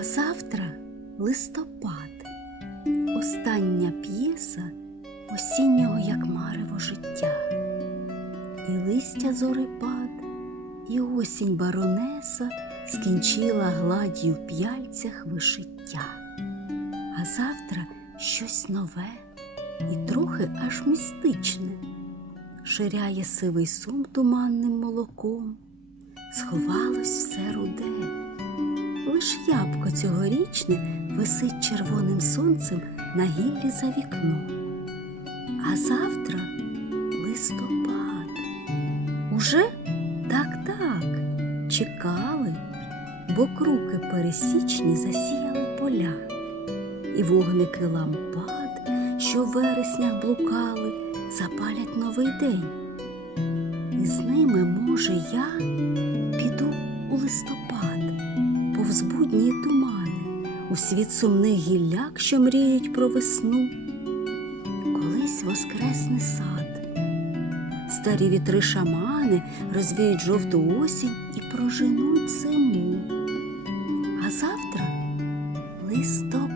А завтра листопад, остання п'єса осіннього як марево життя. І листя зорепад, і осінь баронеса скінчила гладдю в п'яльцях вишиття. А завтра щось нове і трохи аж містичне. Ширяє сивий сум туманним молоком, сховалось все руде. Лиш ябко цьогорічне висить червоним сонцем на гіллі за вікном. А завтра листопад. Уже так так чекали, бо круки пересічні засіяли поля, і вогники лампад, що в вереснях блукали, запалять новий день. І з ними, може, я піду у листопад, літні тумани, у світ сумних гілляк, що мріють про весну, колись воскресне сад, старі вітри шамани розвіють жовту осінь і проженуть зиму. А завтра листопад.